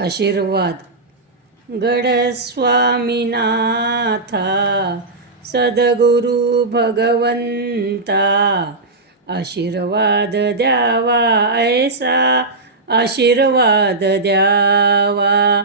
आशीर्वाद. गडस्वामीनाथा सद्गुरु भगवंता, आशीर्वाद द्यावा ऐसा आशीर्वाद द्यावा,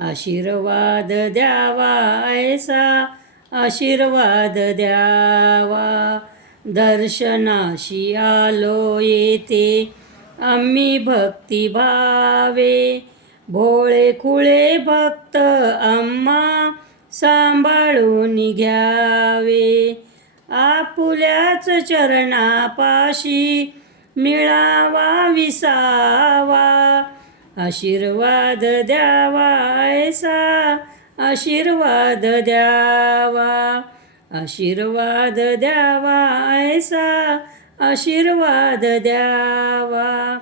आशीर्वाद द्यावा ऐसा आशीर्वाद द्यावा. दर्शनाशी आलो येते आम्ही भक्तिभावे, भोळे खुळे भक्त आम्हा सांभाळून घ्यावे. आपुल्याच चरणापाशी मिळावा विसावा, आशीर्वाद द्यावा ऐसा आशीर्वाद द्यावा, आशीर्वाद द्यावा ऐसा आशीर्वाद द्यावा.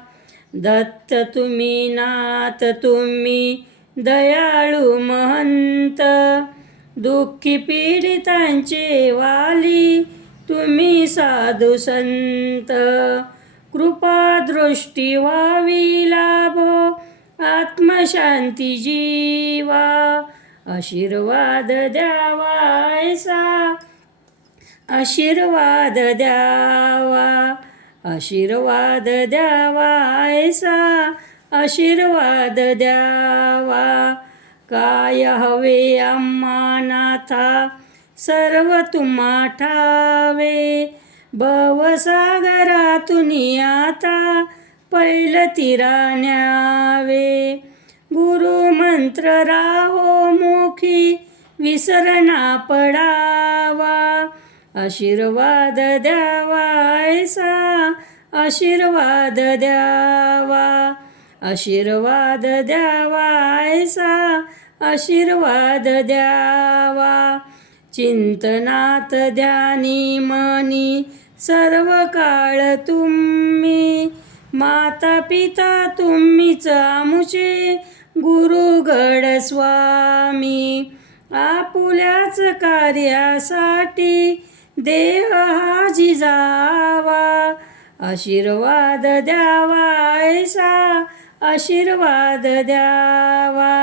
दत्त तुम्ही नाथ तुम्ही दयाळू महंत, दुःखी पीडितांचे वाली तुम्ही साधू संत. कृपादृष्टी व्हावी लाभो आत्मशांती जीवा, आशीर्वाद द्यावा ऐसा आशीर्वाद द्यावा, आशीर्वाद द्यावा ऐसा आशीर्वाद द्यावा. काय हवे आम्हा नाथा सर्व तुम्हा ठावे, भवसागरातून आता पैलतीरा न्यावे. गुरुमंत्र राहो मुखी विसरना पडावा, आशीर्वाद द्यावा ऐसा आशीर्वाद द्यावा, आशीर्वाद द्यावा ऐसा आशीर्वाद द्यावा. चिंतनात ध्यानी मनी सर्व काळ तुम्ही, माता पिता तुम्हीच आमुचे गुरुगड स्वामी. आपुल्याच कार्यासाठी देह हा जिजावा, आशीर्वाद द्यावा ऐसा आशीर्वाद द्यावा.